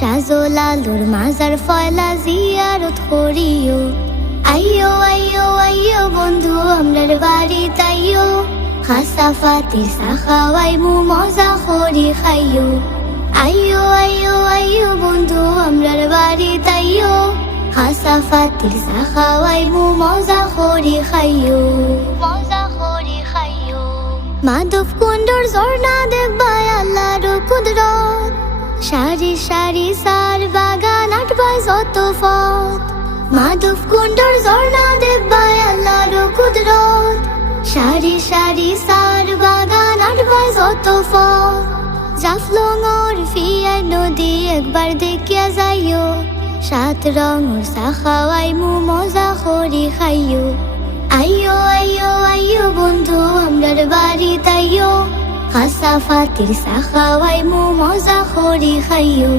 শাহজালালুর মাজার ফয়লা জিয়ারত করিও। আইয়ো আইয়ো আইয়ো বন্ধু আমরার বাড়ি তাইয়ো, খাসা ফাতির চা খাওয়াইমু মজা করি খাইয়ো। আইয়ো আইয়ো আইয়ো বন্ধু আমরার বাড়ি তাইয়ো, খাসা ফাতির চা খাওয়াইমু মজা করি খাইয়ো, মজা করি খাইয়ো। মাধব কুণ্ডর ঝর্ণা দেখবাই আল্লাহর কুদরত, সারি সারি সার বাগান আটবাই যত পথ। মাধব কুণ্ডর ঝর্ণা দেখবাই আল্লাহর কুদরত, সারি সারি সার বাগান আটবাই যত পথ। জাফলংর ফিয়াই নদী একবার দেখিয়া যাইও, সাত রঙর চা খাওয়াইমু মজা করি খাইয়ো। আইয়ো আইয়ো আইয়ো বন্ধু আমরার বাড়ি তাইয়ো, খাসা ফাতির চা খাওয়াইমু মজা করি খাইয়ো।